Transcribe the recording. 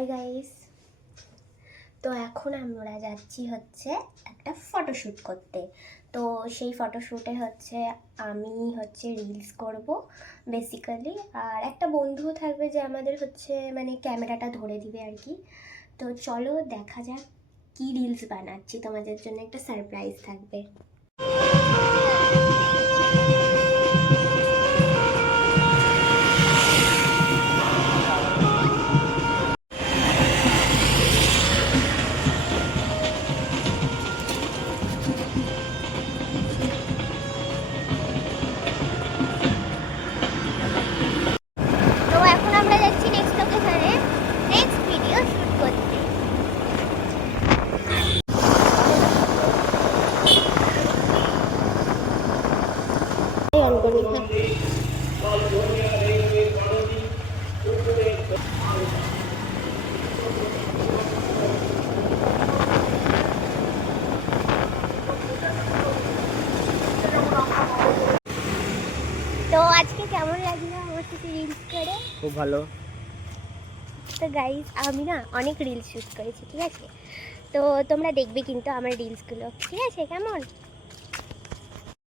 Hi guys, তো এখন আমরা যাচ্ছি হচ্ছে একটা ফটোশ্যুট করতে। তো সেই ফটোশ্যুটে হচ্ছে আমি রিলস করব বেসিক্যালি, আর একটা বন্ধুও থাকবে যে আমাদের মানে ক্যামেরাটা ধরে দিবে আর কি। তো চলো দেখা যাক কি রিলস বানাচ্ছি, তোমাদের জন্য একটা সারপ্রাইজ থাকবে। তো এখন আমরা যাচ্ছি নেক্সট লোকেশনে নেক্সট ভিডিও শুট করতে। তো আজকে কেমন লাগলো আমার সাথে রিলস করে? খুব ভালো। তো গাইজ আমি না অনেক রিলস শ্যুট করেছি, ঠিক আছে? তো তোমরা দেখবে কিন্তু আমার রিলসগুলো, ঠিক আছে? কেমন?